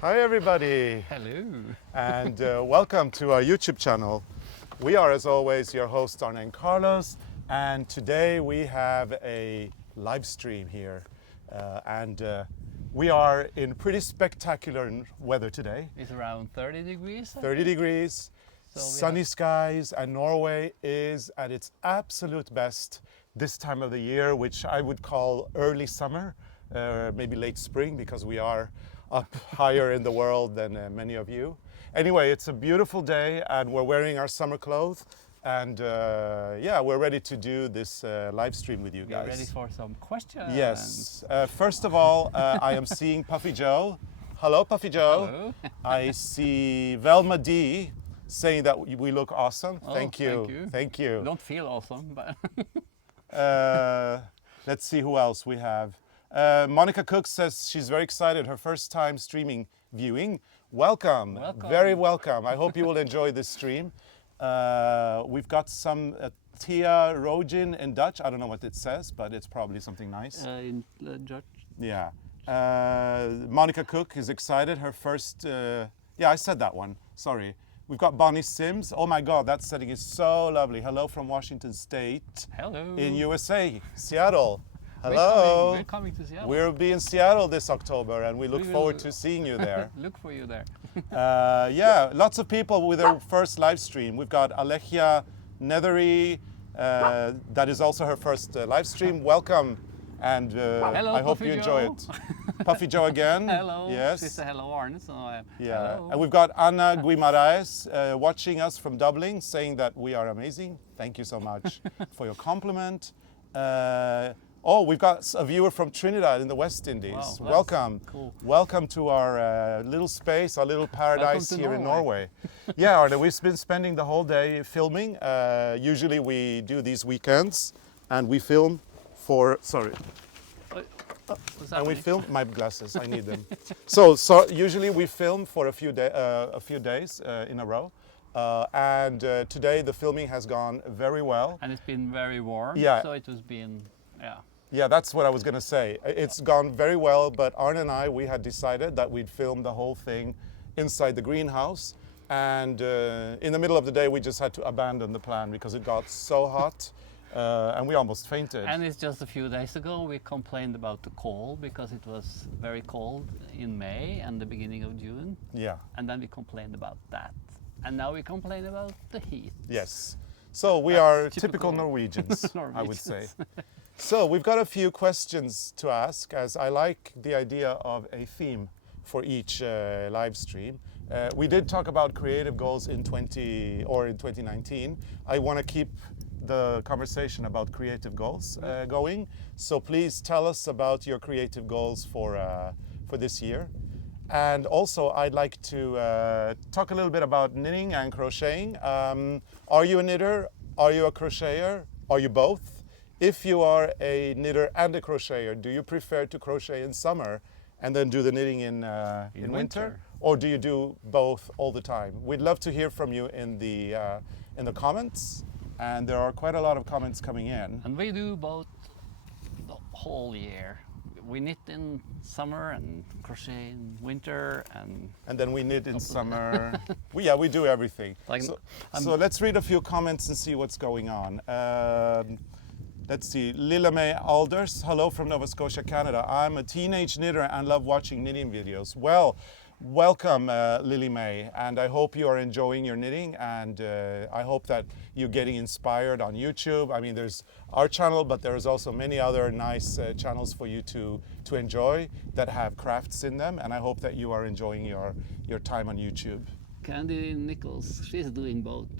Hi everybody. Hello. And welcome to our YouTube channel. We are, as always, your hosts ARNE CARLOS, and today we have a live stream here. We are in pretty spectacular weather today. It's around 30 degrees. 30 degrees, So sunny skies, and Norway is at its absolute best this time of the year, which I would call early summer, maybe late spring, because we are up higher in the world than many of you. Anyway, it's a beautiful day and we're wearing our summer clothes, and yeah, we're ready to do this live stream with you guys. We're ready for some questions. Yes. First of all, I am seeing Puffy Joe. Hello, Puffy Joe. Hello. I see Velma D saying that we look awesome. Oh, thank you. thank you. Thank you. Don't feel awesome, but Let's see who else we have. Monica Cook says she's very excited, her first time streaming viewing. Welcome. Welcome. Very welcome. I hope you will enjoy this stream. We've got some Tia Rojin in Dutch. I don't know what it says, but it's probably something nice. in Dutch. Yeah. Monica Cook is excited, her first, yeah, I said that one, sorry. We've got Bonnie Sims. Oh my God, that setting is so lovely. Hello from Washington State. Hello. In USA, Seattle. Hello. We're coming to Seattle. We'll be in Seattle this October, and we look We will- forward to seeing you there. Look for you there. Yeah, lots of people with their first live stream. We've got Alechia Nethery, that is also her first live stream. Welcome, and Hello, I hope Puffy you enjoy Joe. it. Puffy Joe again. Hello. Yes. She said hello, Arne. So Yeah, hello. and we've got Anna Guimaraes watching us from Dublin, saying that we are amazing. Thank you so much for your compliment. Oh, we've got a viewer from Trinidad in the West Indies. Wow, that's Welcome. cool. Welcome to our little space, our little paradise to here in Norway. Norway. Yeah, Arne, we've been spending the whole day filming. Usually we do these weekends and we film for, sorry, What's and we happening? film my glasses. I need them. So usually we film for a few days in a row, and today the filming has gone very well. And it's been very warm. Yeah. So it was been, yeah. Yeah, that's what I was gonna say. It's gone very well, but Arne and I, we had decided that we'd film the whole thing inside the greenhouse, and in the middle of the day we just had to abandon the plan because it got so hot. And we almost fainted. And it's just a few days ago we complained about the cold because it was very cold in May and the beginning of June. Yeah. And then we complained about that. And now we complain about the heat. Yes. So we That's are typical typical Norwegians, I would Norwegians. say. So we've got a few questions to ask, as I like the idea of a theme for each live stream. We did talk about creative goals in 2019. I want to keep the conversation about creative goals going. So please tell us about your creative goals for this year. And also I'd like to talk a little bit about knitting and crocheting. Are you a knitter? Are you a crocheter? Are you both? If you are a knitter and a crocheter, do you prefer to crochet in summer and then do the knitting in winter? Or do you do both all the time? We'd love to hear from you in the comments. And there are quite a lot of comments coming in. And we do both the whole year. We knit in summer and crochet in winter And then we knit in summer. we do everything. Like, So let's read a few comments and see what's going on. Let's see, Lila May Alders, hello from Nova Scotia, Canada. I'm a teenage knitter and love watching knitting videos. Well, welcome Lily May, and I hope you are enjoying your knitting, and I hope that you're getting inspired on YouTube. I mean, there's our channel, but there's also many other nice channels for you to enjoy that have crafts in them, and I hope that you are enjoying your time on YouTube. Candy Nichols, she's doing both.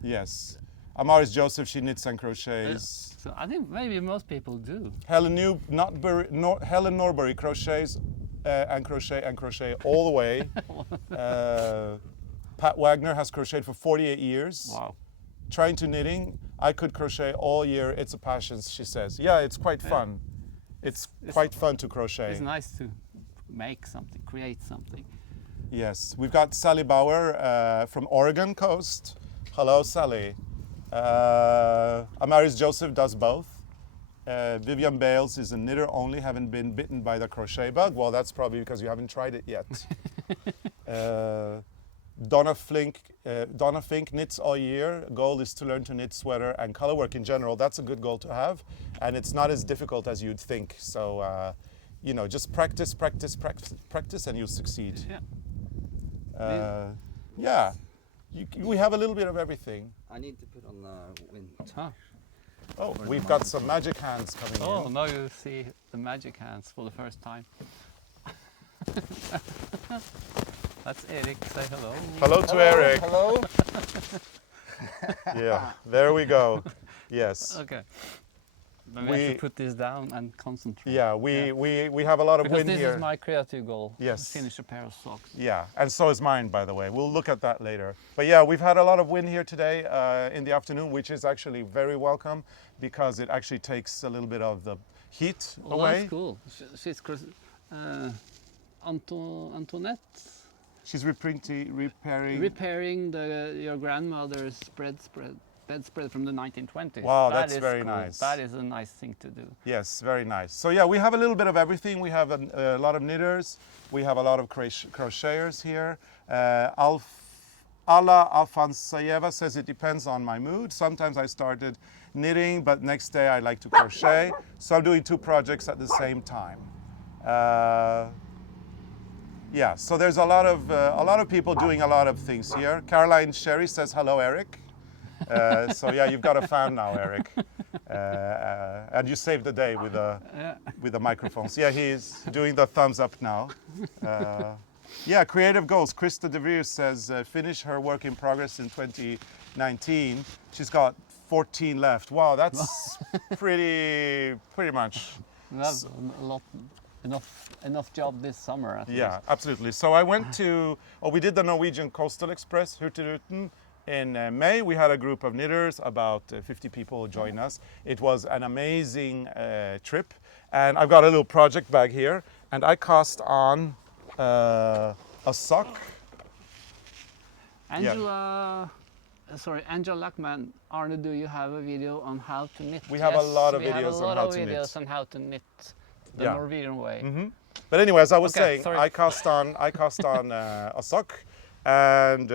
Yes. Amaris Joseph, she knits and crochets. So I think maybe most people do. Helen Norbury crochets and crochet all the way. Pat Wagner has crocheted for 48 years. Wow. Trying to knitting, I could crochet all year. It's a passion, she says. Yeah, it's quite fun. It's quite fun to crochet. It's nice to make something, create something. Yes, we've got Sally Bauer from Oregon coast. Hello, Sally. Amaris Joseph does both. Vivian Bales is a knitter only, haven't been bitten by the crochet bug. Well, that's probably because you haven't tried it yet. Donna Fink knits all year. Goal is to learn to knit sweater and colorwork in general. That's a good goal to have, and it's not as difficult as you'd think. So, you know, just practice, practice, practice, practice, and you'll succeed. Yeah. Yeah. We have a little bit of everything. I need to put on the wind. Huh. Oh, we've got some magic hands coming Oh, in. now you see the magic hands for the first time. That's Erik. Say hello. Hello to Eric. Hello. Yeah, there we go. Yes. Okay. Maybe I should put this down and concentrate. Yeah, we have a lot of because wind this here. is my creative goal. Yes. Finish a pair of socks. Yeah, and so is mine, by the way. We'll look at that later. But yeah, we've had a lot of wind here today in the afternoon, which is actually very welcome because it actually takes a little bit of the heat Oh, away. that's cool. She's Antoinette. She's repairing. Repairing your grandmother's bedspread from the 1920s. Wow, That that's is very cool. nice. That is a nice thing to do. Yes, very nice. So yeah, we have a little bit of everything. We have a lot of knitters. We have a lot of crocheters here. Alla Alfansayeva says it depends on my mood. Sometimes I started knitting, but next day I like to crochet. So I'm doing 2 projects at the same time. Yeah, so there's a lot of people doing a lot of things here. Caroline Sherry says hello, Eric. So yeah, you've got a fan now, Eric, and you saved the day with the microphones. Yeah, he's doing the thumbs up now. Yeah, creative goals. Krista De Vries says finish her work in progress in 2019. She's got 14 left. Wow, that's pretty much. That's a lot. Enough job this summer. At Yeah, least. absolutely. So I went to, we did the Norwegian Coastal Express, Hurtigruten, in May. We had a group of knitters, about 50 people join us. It was an amazing trip. And I've got a little project bag here, and I cast on a sock. Angela Lackman, Arne, do you have a video on how to knit? We have a lot of we have videos a lot on how of to knit. videos on how to knit the Yeah. Norwegian way. Mm-hmm. But anyway, as I was Okay, saying, sorry. I cast on a sock, and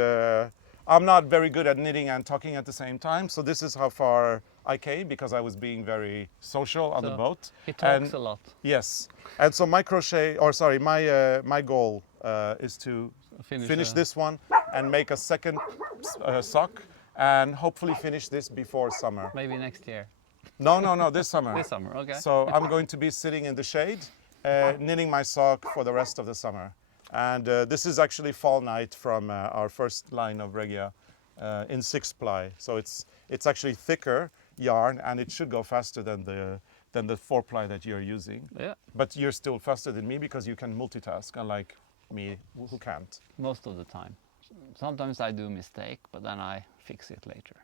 I'm not very good at knitting and talking at the same time. So this is how far I came because I was being very social on the So boat. He talks a lot. Yes, and so my my goal is to finish this one and make a second sock, and hopefully finish this before summer. Maybe next year. No, this summer. This summer, okay. So I'm going to be sitting in the shade, knitting my sock for the rest of the summer. And this is actually fall night from our first line of Regia in 6-ply. So it's actually thicker yarn, and it should go faster than the 4-ply that you're using. Yeah, But you're still faster than me because you can multitask, unlike me, who can't. most of the time. Sometimes I do mistake, but then I fix it later.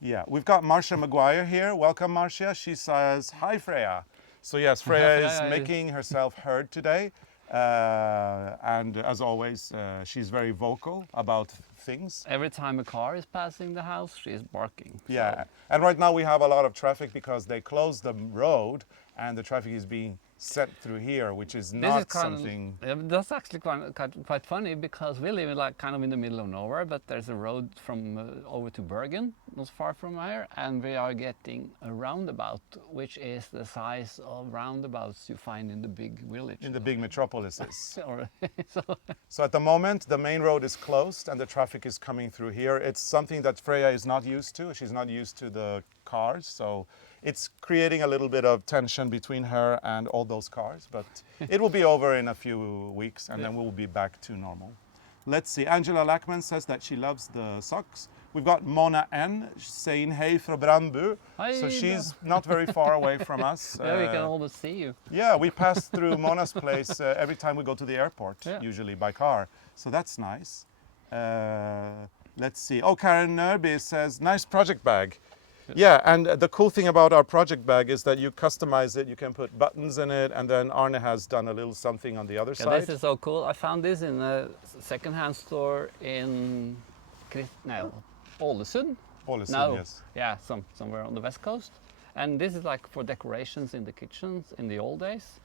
Yeah, we've got Marcia Maguire here. Welcome, Marcia. She says, hi, Freya. So yes, Freya is Freya is- making herself heard today. And as always, she's very vocal about things. Every time a car is passing the house, she is barking. So Yeah, and right now we have a lot of traffic because they closed the road and the traffic is being sent through here, which is This not is kind something. that's actually quite funny because we live like kind of in the middle of nowhere, but there's a road from over to Bergen, not far from here, and we are getting a roundabout, which is the size of roundabouts you find in the big village. In the big metropolises. so, So at the moment, the main road is closed and the traffic is coming through here. It's something that Freya is not used to. She's not used to the cars, so it's creating a little bit of tension between her and all those cars, but it will be over in a few weeks and then we'll be back to normal. Let's see, Angela Lackman says that she loves the socks. We've got Mona N saying hey from Brandbu. Hi, So she's not very far away from us. yeah, we can almost see you. Yeah, we pass through Mona's place every time we go to the airport, Yeah. usually by car. So that's nice. Let's see. Oh, Karen Nerby says, nice project bag. Yeah, and the cool thing about our project bag is that you customize it. You can put buttons in it, and then Arne has done a little something on the other Yeah, side. this is so cool. I found this in a second-hand store in Ålesund. Ålesund, No, yes. yeah, somewhere on the west coast. And this is like for decorations in the kitchens in the old days.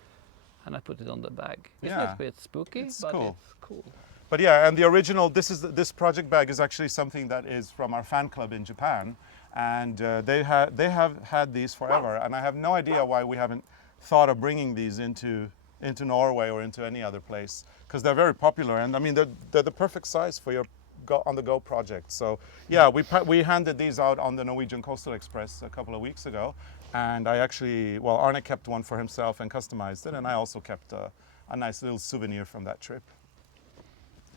And I put it on the bag. It's a Yeah. little bit spooky, It's but cool. it's cool. But yeah, and the original, this project bag is actually something that is from our fan club in Japan, and they have had these forever, and I have no idea why we haven't thought of bringing these into Norway or into any other place, because they're very popular, and I mean they're the perfect size for your on the go project. So yeah, we handed these out on the Norwegian Coastal Express a couple of weeks ago, and I actually, well, Arne kept one for himself and customized it, and I also kept a nice little souvenir from that trip.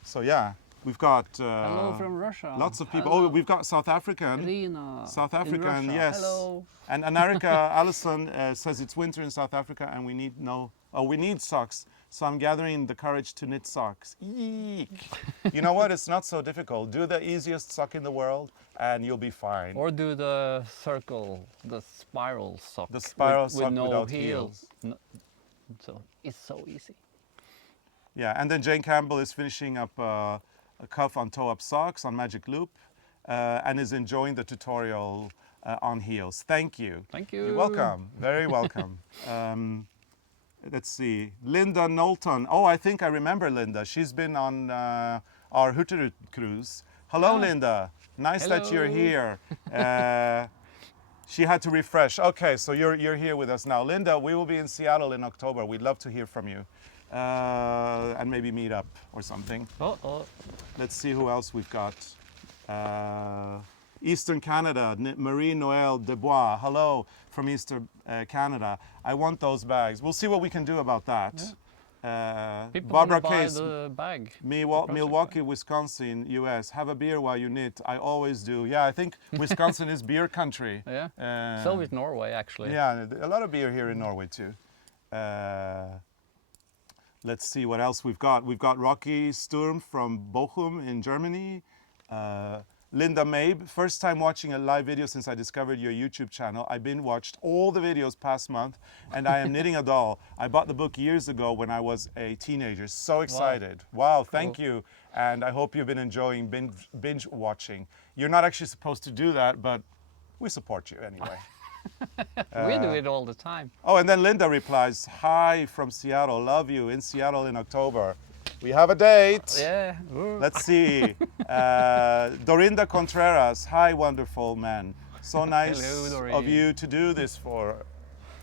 So yeah, we've got Hello from Russia. lots of people. Hello. Oh, we've got South African. Rina South in African, Russia. yes. Hello. And Anarika Allison says it's winter in South Africa and we need socks. So I'm gathering the courage to knit socks. Eek. You know what? It's not so difficult. Do the easiest sock in the world and you'll be fine. Or do the circle, the spiral sock. The spiral with sock no without heels. No, so it's so easy. Yeah, and then Jane Campbell is finishing up a cuff on toe-up socks on Magic Loop and is enjoying the tutorial on heels. Thank you. Thank you. You're welcome. Very welcome. Let's see. Linda Knowlton. Oh, I think I remember Linda. She's been on our Hurtigruten cruise. Hello, Ah. Linda. Nice that you're Hello. here. She had to refresh. Okay, so you're here with us now. Linda, we will be in Seattle in October. We'd love to hear from you. And maybe meet up or something. Let's see who else we've got. Eastern Canada, Marie Noël Desbois. Hello from Eastern Canada. I want those bags. We'll see what we can do about that. People Barbara wanna buy Case, the bag. Milwaukee, Wisconsin, US. Have a beer while you knit. I always do. Yeah, I think Wisconsin is beer country. Yeah. So is Norway, actually. Yeah, a lot of beer here in Norway too. Let's see what else we've got. We've got Rocky Sturm from Bochum in Germany. Linda Mabe, first time watching a live video since I discovered your YouTube channel. I've been watched all the videos past month and I am knitting a doll. I bought the book years ago when I was a teenager. So excited. Wow, thank you. And I hope you've been enjoying binge watching. You're not actually supposed to do that, but we support you anyway. We do it all the time. Oh, and then Linda replies, hi from Seattle, love you, in Seattle in October. We have a date. Yeah. Let's see. Dorinda Contreras, hi wonderful man. So nice Hello, Doreen. of you to do this for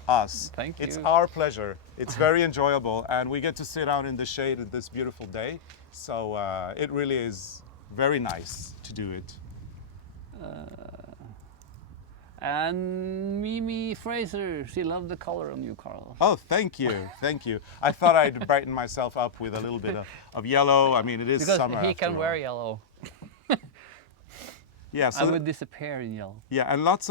us. Thank you. It's our pleasure. It's very enjoyable and we get to sit out in the shade of this beautiful day. So it really is very nice to do it. And Mimi Fraser, she loved the color on you, Carlos. Oh, thank you, thank you. I thought I'd brighten myself up with a little bit of yellow. I mean, it is Because summer he after can all. wear yellow. Yeah, I so would disappear in yellow. yeah, and lots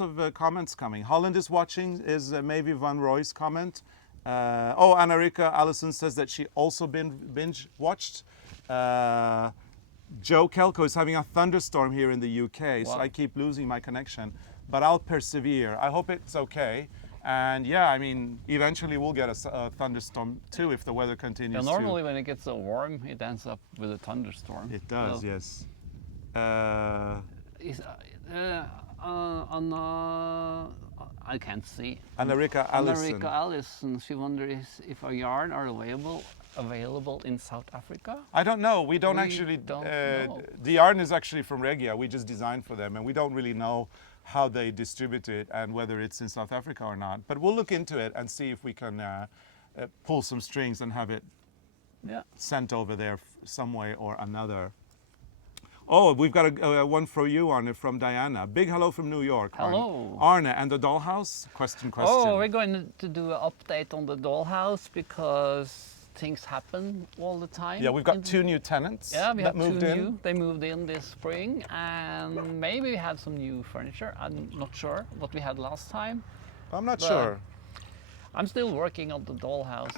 of comments coming. Holland is watching. Is maybe Van Roy's comment. Oh, Anarika Allison says that she also binge watched. Joe Kelko is having a thunderstorm here in the UK, so Wow. I keep losing my connection. But I'll persevere. I hope it's okay. And yeah, I mean, eventually we'll get a thunderstorm too if the weather continues. Yeah, normally when it gets so warm, it ends up with a thunderstorm. It does, So yes. is, I can't see. Anarika Allison. Anarika Allison, she wonders if our yarn are available in South Africa. I don't know. We don't We actually. don't know. The yarn is actually from Regia. We just designed for them, and we don't really know how they distribute it and whether it's in South Africa or not. But we'll look into it and see if we can pull some strings and have it Yeah. sent over there some way or another. Oh, we've got a one for you, Arne, from Diana. Big hello from New York. Hello. Arne, and the dollhouse? Question. Oh, we're going to do an update on the dollhouse because things happen all the time. Yeah, we've got two new tenants Yeah, we that have moved two in. new. They moved in this spring, and maybe we have some new furniture. I'm not sure what we had last time. I'm not But- sure. I'm still working on the dollhouse,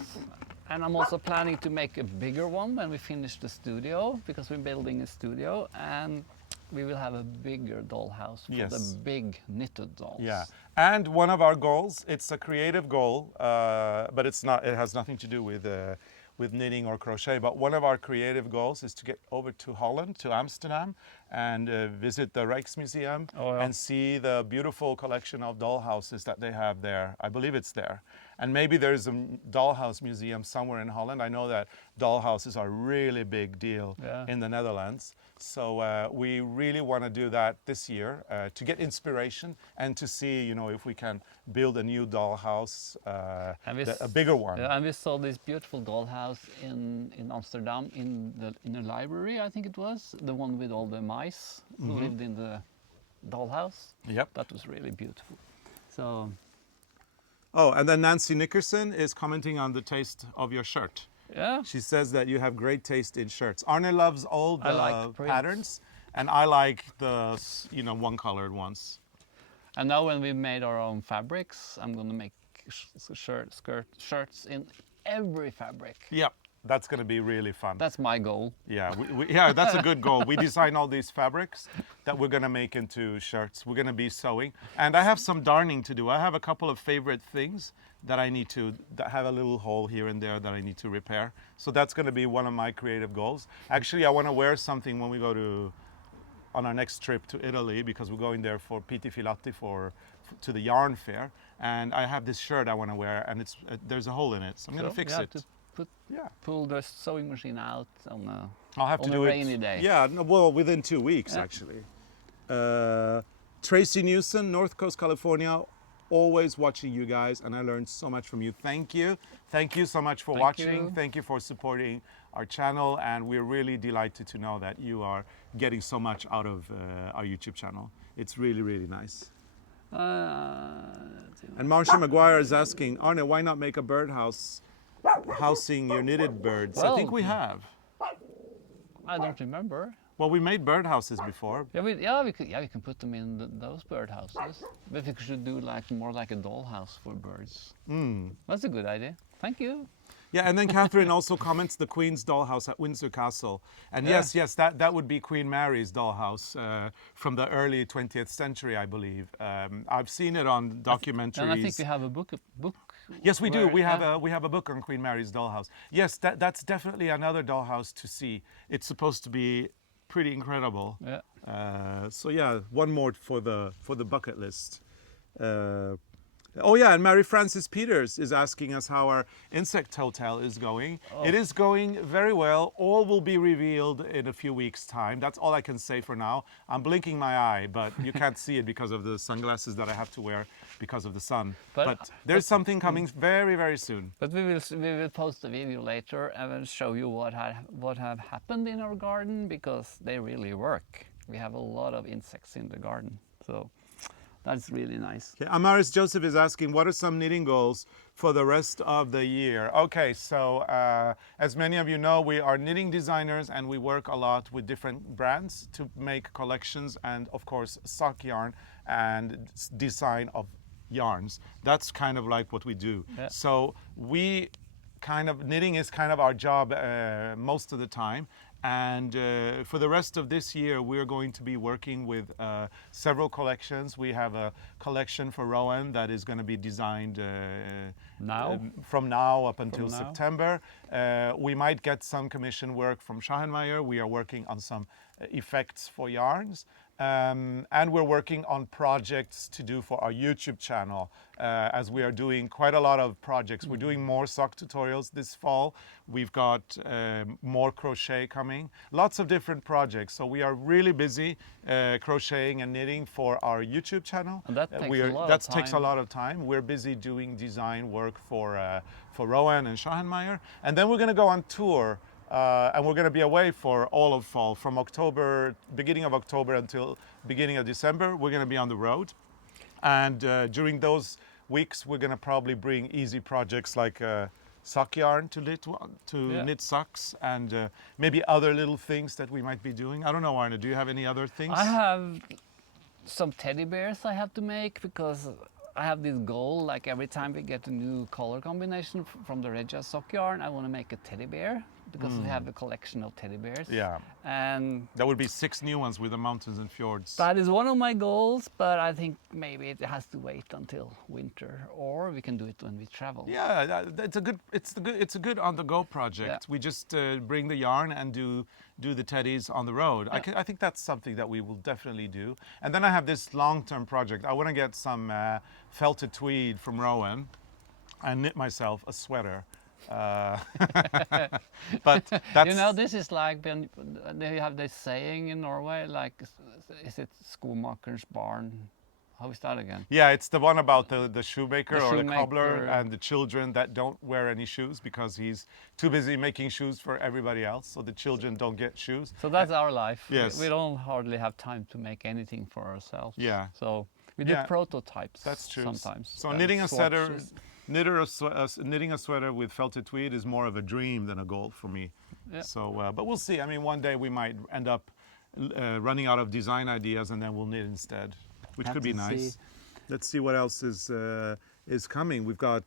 and I'm also planning to make a bigger one when we finish the studio, because we're building a studio, and we will have a bigger dollhouse for Yes. the big knitted dolls. Yeah, and one of our goals, it's a creative goal, but it's not. It has nothing to do with with knitting or crochet. But one of our creative goals is to get over to Holland, to Amsterdam, and visit the Rijksmuseum and see the beautiful collection of dollhouses that they have there. I believe it's there. And maybe there's a dollhouse museum somewhere in Holland. I know that dollhouses are a really big deal in the Netherlands. So we really want to do that this year to get inspiration and to see, you know, if we can build a new dollhouse, a bigger one. Yeah, and we saw this beautiful dollhouse in Amsterdam in the library, I think it was, the one with all the mice who lived in the dollhouse. Yep. That was really beautiful. So. Oh, and then Nancy Nickerson is commenting on the taste of your shirt. Yeah. She says that you have great taste in shirts. Arne loves all the like patterns, and I like the, you know, one-colored ones. And now when we made our own fabrics, I'm going to make shirts in every fabric. Yep, that's going to be really fun. That's my goal. Yeah, yeah, that's a good goal. We design all these fabrics that we're going to make into shirts. We're going to be sewing. And I have some darning to do. I have a couple of favorite things that I need to, that have a little hole here and there that I need to repair. So that's going to be one of my creative goals. Actually, I want to wear something when we go on our next trip to Italy, because we're going there for PT Filati to the yarn fair. And I have this shirt I want to wear, and it's there's a hole in it. So I'm going to fix it. Pull the sewing machine out on I'll have to do a rainy day. Yeah, no, well, within 2 weeks, actually. Tracy Newson, North Coast, California, always watching you guys, and I learned so much from you. Thank you. Thank you so much for watching. Thank you for supporting our channel, and we're really delighted to know that you are getting so much out of our YouTube channel. It's really, really nice. And Marcia McGuire is asking, Arne, why not make a birdhouse housing your knitted birds? Well, I think we have. I don't remember. Well, we made birdhouses before. Yeah, we can put them in those birdhouses. But we should do more like a dollhouse for birds. That's a good idea. Thank you. Yeah, and then Catherine also comments the Queen's dollhouse at Windsor Castle. And yes, that would be Queen Mary's dollhouse from the early 20th century, I believe. I've seen it on documentaries. And I think we have a book. Yes, we do. We have a book on Queen Mary's dollhouse. Yes, that's definitely another dollhouse to see. It's supposed to be pretty incredible. Yeah. So yeah, one more for the bucket list. Oh yeah, and Mary Frances Peters is asking us how our insect hotel is going. It is going very well. All will be revealed in a few weeks' time. That's all I can say for now. I'm blinking my eye, but you can't see it because of the sunglasses that I have to wear because of the sun. But there's something coming very, very soon. But we will post a video later and will show you what have happened in our garden, because they really work. We have a lot of insects in the garden, so. That's really nice. Okay, Amaris Joseph is asking, what are some knitting goals for the rest of the year? Okay, so as many of you know, we are knitting designers, and we work a lot with different brands to make collections and, of course, sock yarn and design of yarns. That's kind of like what we do. Yeah. So knitting is kind of our job most of the time. And for the rest of this year, we're going to be working with several collections. We have a collection for RERUN that is going to be designed from now up until September. We might get some commission work from Schahenmeier. We are working on some effects for yarns. And we're working on projects to do for our YouTube channel, as we are doing quite a lot of projects. We're doing more sock tutorials this fall. We've got more crochet coming, lots of different projects. So we are really busy crocheting and knitting for our YouTube channel. And that takes a lot of time. We're busy doing design work for RERUN and Schahenmeier. And then we're going to go on tour. And we're going to be away for all of fall, from beginning of October until beginning of December. We're going to be on the road. And during those weeks, we're going to probably bring easy projects like sock yarn to knit socks, and maybe other little things that we might be doing. I don't know, Arne, do you have any other things? I have some teddy bears I have to make, because I have this goal, like every time we get a new color combination from the Regia sock yarn, I want to make a teddy bear. because we have a collection of teddy bears. Yeah. And That would be 6 new ones with the mountains and fjords. that is one of my goals, but I think maybe it has to wait until winter, or we can do it when we travel. Yeah, it's a good on-the-go project. Yeah. We just bring the yarn and do the teddies on the road. I think that's something that we will definitely do. And then I have this long-term project. I want to get some felted tweed from Rowan and knit myself a sweater. But that's, You know, this is like when they have this saying in Norway, like, is it skomaker's barn? How is that again? yeah, it's the one about the shoemaker The or the cobbler shoemaker. and the children that don't wear any shoes because he's too busy making shoes for everybody else, so the children don't get shoes. So that's our life. Yes. We don't hardly have time to make anything for ourselves. Yeah. So we do Yeah. prototypes. That's true. Sometimes. So and knitting a sweater, swatches. knitting a sweater with felted tweed is more of a dream than a goal for me. Yeah. So, but we'll see. I mean, one day we might end up running out of design ideas, and then we'll knit instead, which Have could be to nice. see. Let's see what else is coming. We've got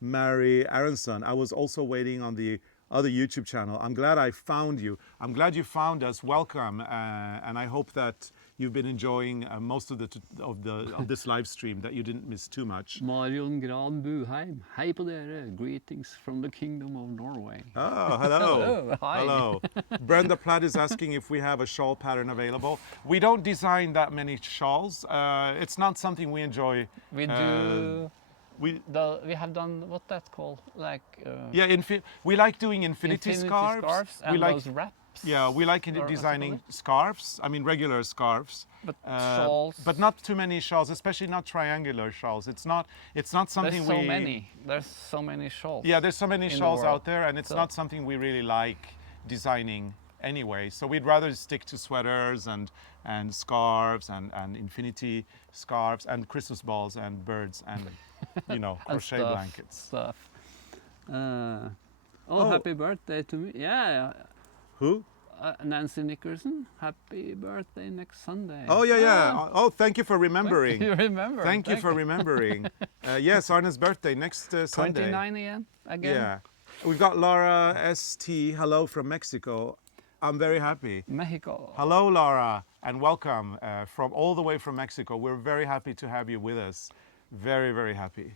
Mary Aronson. I was also waiting on the other YouTube channel. I'm glad I found you. I'm glad you found us. Welcome, and I hope that you've been enjoying most of of this live stream. That you didn't miss too much. Marion Gran Buheim. Hei på dere. Greetings from the Kingdom of Norway. Oh, hello. Hello, hi. Hello. Brenda Platt is asking if we have a shawl pattern available. We don't design that many shawls. It's not something we enjoy. We do. We We have done what that's called, like yeah, we like doing infinity scarves. and We like those wraps. yeah, we like or what you designing call it? scarves. I mean regular scarves. But shawls. But not too many shawls, especially not triangular shawls. It's not something There's so we many. There's so many shawls. Yeah, there's so many in the shawls world. out there, and it's So- not something we really like designing anyway. So we'd rather stick to sweaters and scarves and infinity scarves and Christmas balls and birds and And crochet stuff, blankets. Stuff. Oh, Oh. happy birthday to me! Yeah, Who? Nancy Nickerson. Happy birthday next Sunday. Oh yeah, yeah. Ah, Oh, thank you for remembering. you remember? Thank you for remembering. Yes, Arne's birthday next Sunday. 29 again. Yeah. We've got Laura ST. Hello from Mexico. I'm very happy. Mexico. Hello, Laura, and welcome from all the way from Mexico. We're very happy to have you with us. Very, very happy.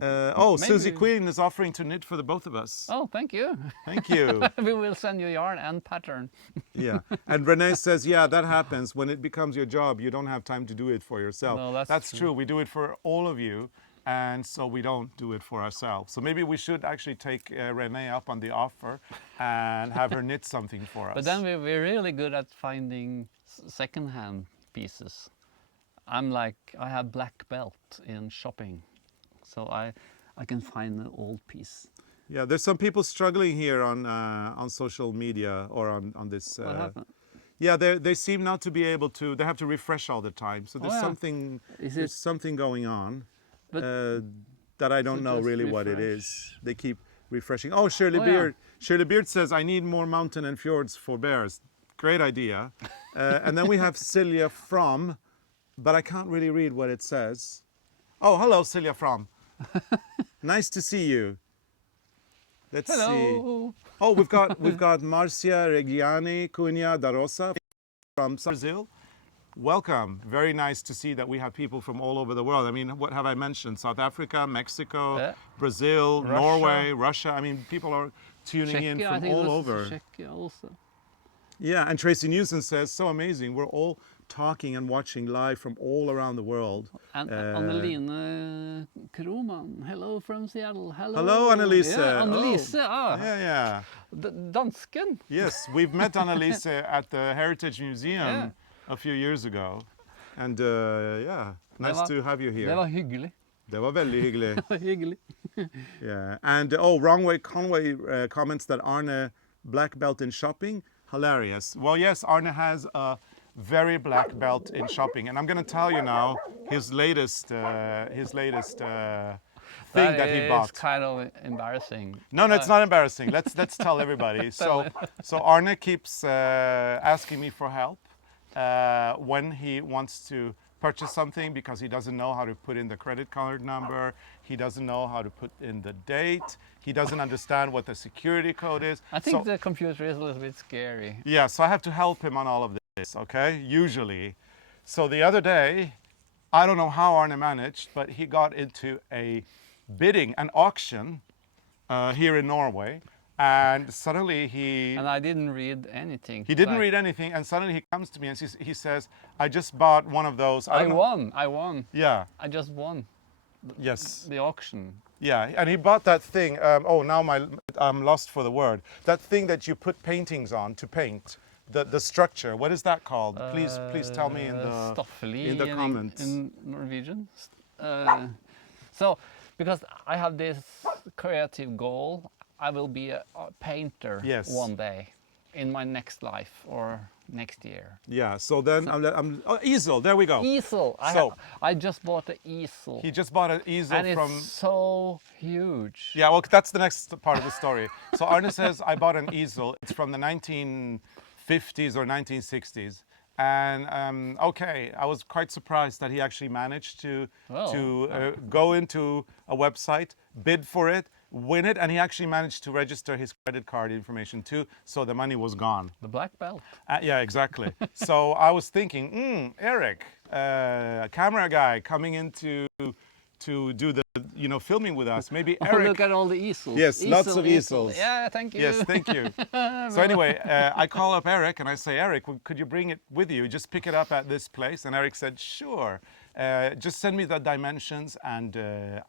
Susie maybe- Queen is offering to knit for the both of us. Oh, thank you. Thank you. We will send you yarn and pattern. Yeah. And Renee says, yeah, that happens. When it becomes your job, you don't have time to do it for yourself. No, that's true. true. We do it for all of you. And so we don't do it for ourselves. So maybe we should actually take Renee up on the offer and have her knit something for us. But then we're really good at finding second-hand pieces. I have black belt in shopping, so I can find an old piece. Yeah, there's some people struggling here on social media or on this. What happened? Yeah, they seem not to be able to. They have to refresh all the time. So there's yeah. something. Is There's it- something going on But- that I don't So know just really what it refresh. is. They keep refreshing. Oh, Shirley Oh, yeah. Beard. Shirley Beard says, "I need more mountain and fjords for bears." Great idea. And then we have Celia from, but I can't really read what it says. Oh, hello, Celia from. Nice to see you. Let's see. Hello. Oh, we've got Marcia Reggiani Cunha da Rosa from Brazil. Welcome. Very nice to see that we have people from all over the world. I mean, what have I mentioned? South Africa, Mexico, Yeah. Brazil, Russia. Norway, Russia. I mean, people are tuning in Czechia, I from think all it was over. Czechia also. Yeah, and Tracy Newson says, so amazing. We're all talking and watching live from all around the world. And Anneline Kroman, hello from Seattle. Hello. Hello, Annelise. Yeah, Oh. Annelise. Yeah, yeah. Dansken. Yes, we've met Annelise at the Heritage Museum Yeah. a few years ago. And yeah, nice var- to have you here. Det var hyggelig. Det var väldigt hyggligt. Det var hyggelig. Yeah, and Wrong Way Conway comments that Arne black belt in shopping, hilarious. Well, yes, Arne has a very black belt in shopping, and I'm going to tell you now his latest thing that he is bought. kind of embarrassing. No, it's not embarrassing. Let's tell everybody. So Arne keeps asking me for help when he wants to purchase something because he doesn't know how to put in the credit card number, he doesn't know how to put in the date, he doesn't understand what the security code is. I think the computer is a little bit scary. Yeah, so I have to help him on all of this, okay, usually. So the other day, I don't know how Arne managed, but he got into an auction here in Norway, and suddenly And I didn't read anything. he didn't read anything, and suddenly he comes to me and he says, I just bought one of those. I won. Yeah. I just won Yes. the auction. Yeah, and he bought that thing. Now I'm lost for the word. That thing that you put paintings on to paint. The structure. What is that called? Please tell me in the comments. In Norwegian. So, because I have this creative goal, I will be a painter one day in my next life or next year. Yeah, so then easel, there we go. Easel. I just bought an easel. He just bought an easel and it's so huge. Yeah, well, that's the next part of the story. So Arne says, I bought an easel. It's from the 1950s or 1960s. And okay, I was quite surprised that he actually managed to go into a website, bid for it, win it, and he actually managed to register his credit card information too, so the money was gone. The black belt. Yeah, exactly. So I was thinking, Eric, camera guy coming in to do the filming with us. Maybe Eric. Look at all the easels. Yes, lots of easels. Yeah, thank you. Yes, thank you. So anyway, I call up Eric and I say, Eric, could you bring it with you? Just pick it up at this place. And Eric said, sure. Just send me the dimensions and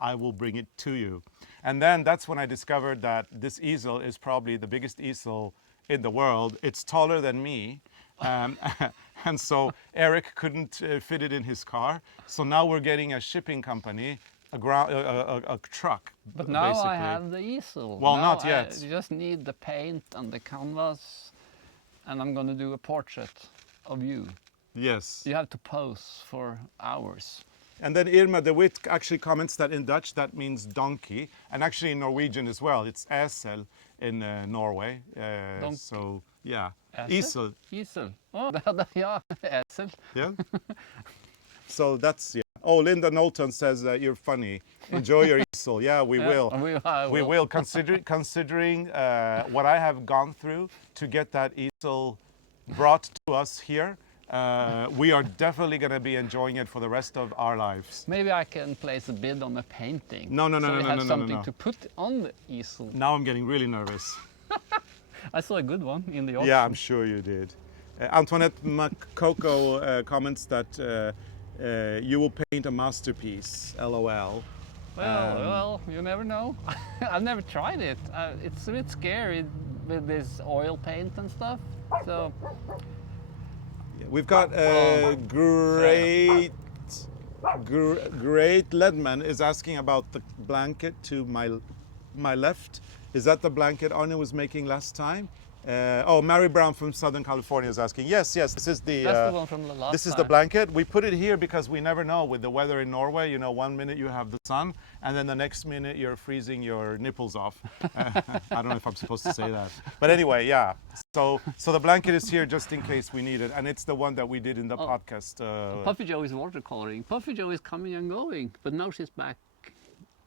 I will bring it to you. And then that's when I discovered that this easel is probably the biggest easel in the world. It's taller than me. And so Eric couldn't fit it in his car. So now we're getting a shipping company, a truck. But now basically. I have the easel. Well, now not yet. I just need the paint and the canvas, and I'm going to do a portrait of you. Yes. You have to pose for hours. And then Irma de Witt actually comments that in Dutch that means donkey, and actually in Norwegian as well. It's esel in Norway. So yeah, easel. Easel. Oh, yeah, esel. Yeah. So that's Oh, Linda Knowlton says that you're funny. Enjoy your easel. Yeah, we will. We will. Considering what I have gone through to get that easel brought to us here. We are definitely going to be enjoying it for the rest of our lives. Maybe I can place a bid on a painting. No. So we have something to put on the easel. Now I'm getting really nervous. I saw a good one in the auction. Yeah, I'm sure you did. Antoinette Makoko comments that you will paint a masterpiece. LOL. Well, you never know. I've never tried it. It's a bit scary with this oil paint and stuff. So. We've got great Ledman is asking about the blanket to my left. Is that the blanket Arne was making last time? Mary Brown from Southern California is asking. Yes, this is the. That's the one from the last This is time. the blanket. We put it here because we never know with the weather in Norway. You know, 1 minute you have the sun, and then the next minute you're freezing your nipples off. I don't know if I'm supposed to say that, but anyway, yeah. So the blanket is here just in case we need it, and it's the one that we did in the podcast. Puffy Joe is watercoloring. Puffy Joe is coming and going, but now she's back.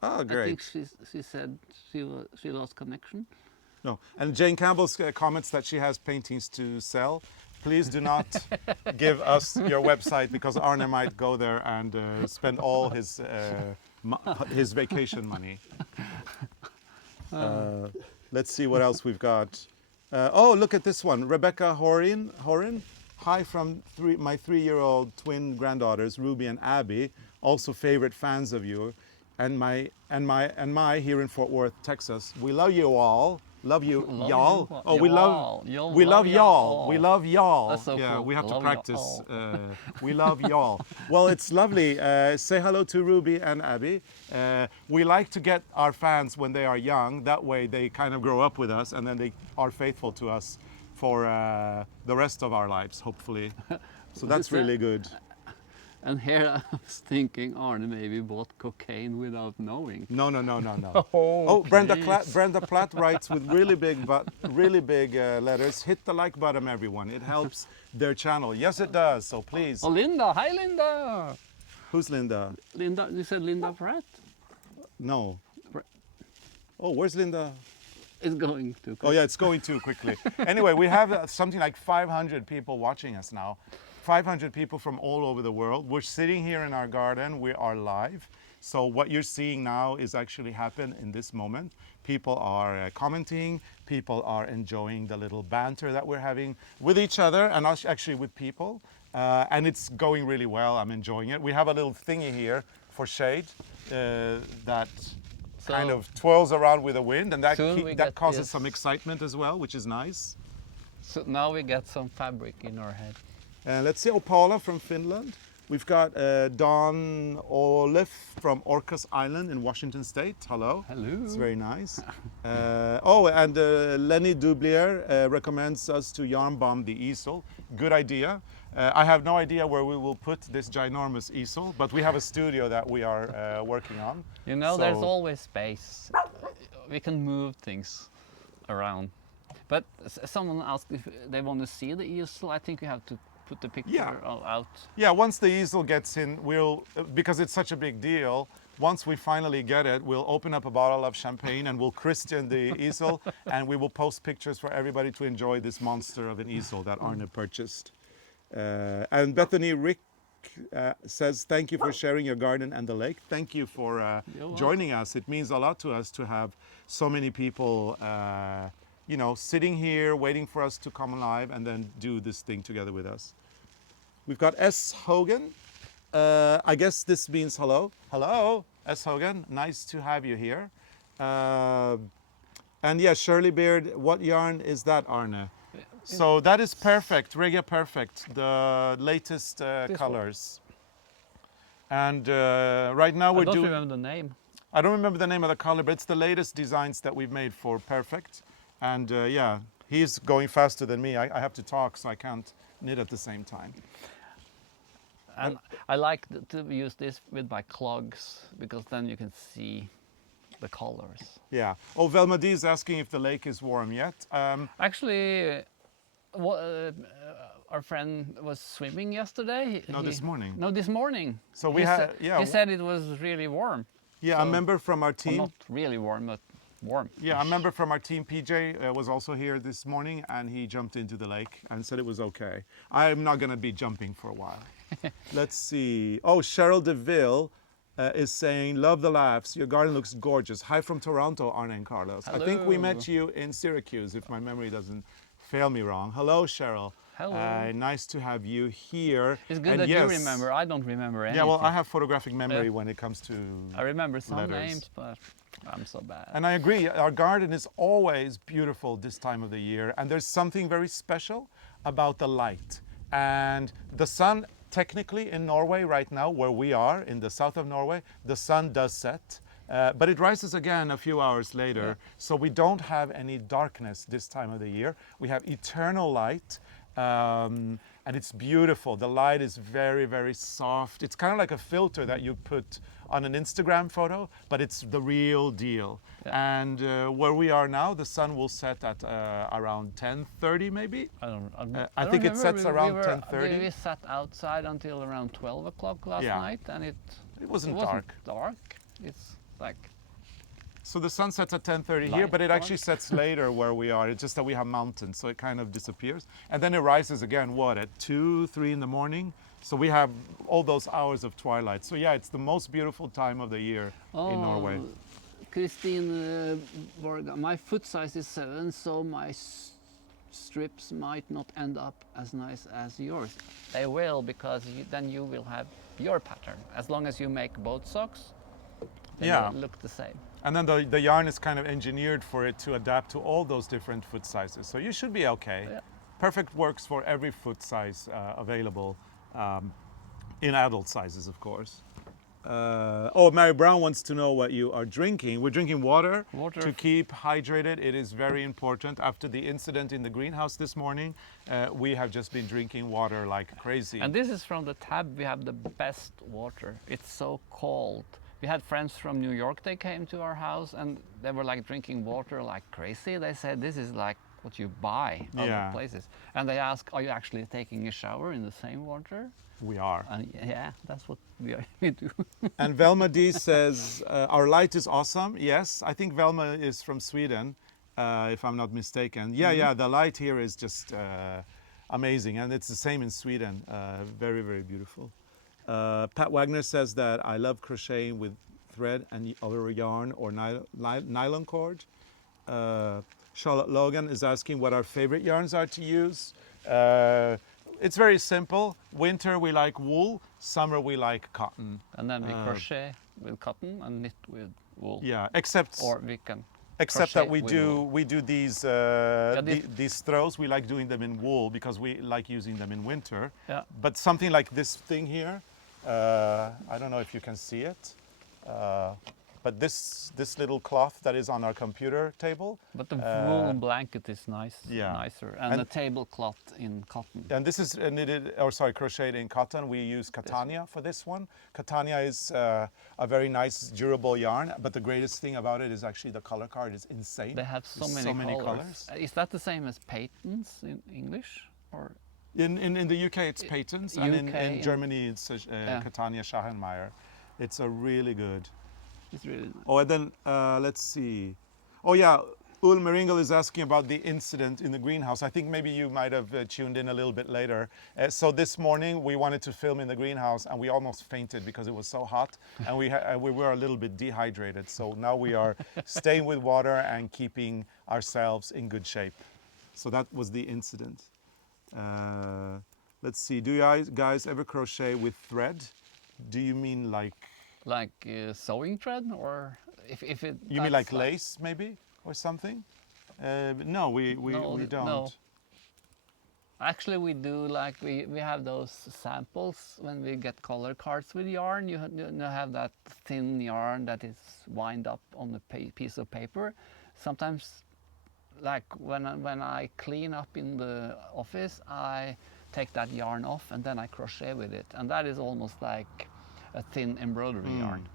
Oh, great. I think she said she lost connection. No, and Jane Campbell comments that she has paintings to sell. Please do not give us your website because Arne might go there and spend all his vacation money. Let's see what else we've got. Look at this one, Rebecca Horin. Hi from my 3-year-old twin granddaughters, Ruby and Abby, also favorite fans of you, and my here in Fort Worth, Texas. We love you all. Love you, y'all. Oh, we love y'all. We love y'all. That's so yeah, cool. we have to Love practice. We love y'all. Well, it's lovely. Say hello to Ruby and Abby. We like to get our fans when they are young. That way they kind of grow up with us and then they are faithful to us for the rest of our lives, hopefully. So that's really good. And here I was thinking Arne maybe bought cocaine without knowing. No, no, no, no, no. Oh, Oh, Brenda please. Brenda Platt writes with really big letters. Hit the like button, everyone. It helps their channel. Yes, it does. So please. Oh, Linda. Hi, Linda. Who's Linda? Linda, you said Linda Pratt? No. Br- Oh, where's Linda? It's going to. Oh yeah, it's going too quickly. Anyway, we have something like 500 people watching us now. 500 people from all over the world. We're sitting here in our garden. We are live. So what you're seeing now is actually happen in this moment. People are commenting. People are enjoying the little banter that we're having with each other and actually with people. And it's going really well. I'm enjoying it. We have a little thingy here for shade that kind of twirls around with the wind, and that causes some excitement as well, which is nice. So now we get some fabric in our head. Let's see, Paula from Finland. We've got Don Olif from Orcas Island in Washington State. Hello. Hello. It's very nice. And Lenny Dublier recommends us to yarn bomb the easel. Good idea. I have no idea where we will put this ginormous easel, but we have a studio that we are working on. You know, So- there's always space. We can move things around. But someone asked if they want to see the easel. I think you have to put the picture out. Yeah, once the easel gets in, because it's such a big deal, once we finally get it, we'll open up a bottle of champagne and we'll Christian the easel, and we will post pictures for everybody to enjoy this monster of an easel that Arne purchased. And Bethany Rick says, thank you for sharing your garden and the lake. Thank you for joining us. It means a lot to us to have so many people sitting here waiting for us to come live and then do this thing together with us. We've got S. Hogan. I guess this means hello. Hello, S. Hogan. Nice to have you here. And yeah, Shirley Beard, what yarn is that, Arne? So that is Perfect, Regia Perfect, the latest colors. And right now we're doing... I don't remember the name. I don't remember the name of the color, but it's the latest designs that we've made for Perfect. And yeah, he's going faster than me. I have to talk, so I can't knit at the same time. And I like to use this with my clogs, because then you can see the colors. Yeah. Oh, Velma D is asking if the lake is warm yet. Actually, our friend was swimming yesterday. No, this morning. No, this morning. So we had, He said it was really warm. Yeah, so, a member from our team. Well, not really warm, but warm. Yeah, a member from our team, PJ, was also here this morning, and he jumped into the lake and said it was okay. I'm not going to be jumping for a while. Let's see. Oh, Cheryl DeVille is saying, love the laughs. Your garden looks gorgeous. Hi from Toronto, Arne and Carlos. Hello. I think we met you in Syracuse, if my memory doesn't fail me wrong. Hello, Cheryl. Hello. Nice to have you here. It's good that you remember. I don't remember anything. Yeah, well, I have photographic memory when it comes to I remember some letters. names, but I'm so bad. And I agree, our garden is always beautiful this time of the year, and there's something very special about the light. And the sun, technically in Norway right now, where we are, in the south of Norway, the sun does set. But it rises again a few hours later, so we don't have any darkness this time of the year. We have eternal light, and it's beautiful. The light is very, very soft. It's kind of like a filter that you put on an Instagram photo, but it's the real deal. Yeah. And where we are now, the sun will set at around 10:30 maybe? I think it sets around 10:30. We sat outside until around 12 o'clock last night, and it wasn't dark. It's like... So the sun sets at 10:30 here, but it actually sets later where we are. It's just that we have mountains, so it kind of disappears. And then it rises again, at 2, 3 in the morning? So we have all those hours of twilight. So yeah, it's the most beautiful time of the year in Norway. Christine Borga, my foot size is 7, so my strips might not end up as nice as yours. They will, because then you will have your pattern. As long as you make both socks, they will look the same. And then the yarn is kind of engineered for it to adapt to all those different foot sizes. So you should be okay. Yeah. Perfect works for every foot size available in adult sizes, of course. Mary Brown wants to know what you are drinking. We're drinking water, Water. to keep hydrated. It is very important. After the incident in the greenhouse this morning, we have just been drinking water like crazy. And this is from the tap. We have the best water. It's so cold. We had friends from New York. They came to our house and they were like drinking water like crazy. They said this is like what you buy other places. And they asked, are you actually taking a shower in the same water? We are. And yeah, that's what we do. And Velma D says, our light is awesome. Yes, I think Velma is from Sweden, if I'm not mistaken. Yeah, the light here is just amazing. And it's the same in Sweden. Very, very beautiful. Pat Wagner says that I love crocheting with thread and or yarn or nylon cord. Charlotte Logan is asking what our favorite yarns are to use. It's very simple. Winter we like wool, summer we like cotton. And then we crochet with cotton and knit with wool. Yeah, except We can that crochet we do these these throws. We like doing them in wool because we like using them in winter. Yeah. But something like this thing here, I don't know if you can see it, but this little cloth that is on our computer table. But the wool blanket is nicer, and the tablecloth in cotton. And this is knitted, or sorry, crocheted in cotton. We use Catania for this one. Catania is a very nice, durable yarn, but the greatest thing about it is actually the color card is insane. They have so There's many colors. colors. Is that the same as patents in English, or? In the UK it's patents, and in UK, Germany it's Catania Schachenmeier. It's a really good. It's really nice. Oh, and then let's see. Oh yeah, Ul Meringal is asking about the incident in the greenhouse. I think maybe you might have tuned in a little bit later. So this morning we wanted to film in the greenhouse and we almost fainted because it was so hot and we were a little bit dehydrated. So now we are staying with water and keeping ourselves in good shape. So that was the incident. Let's see, do you guys ever crochet with thread? Do you mean like sewing thread, or if it? You mean like lace, maybe, or something? No, we don't. No. Actually, we do we have those samples when we get color cards with yarn. You have that thin yarn that is wind up on the piece of paper. Sometimes, like when I clean up in the office, I take that yarn off and then I crochet with it, and that is almost like a thin embroidery yarn.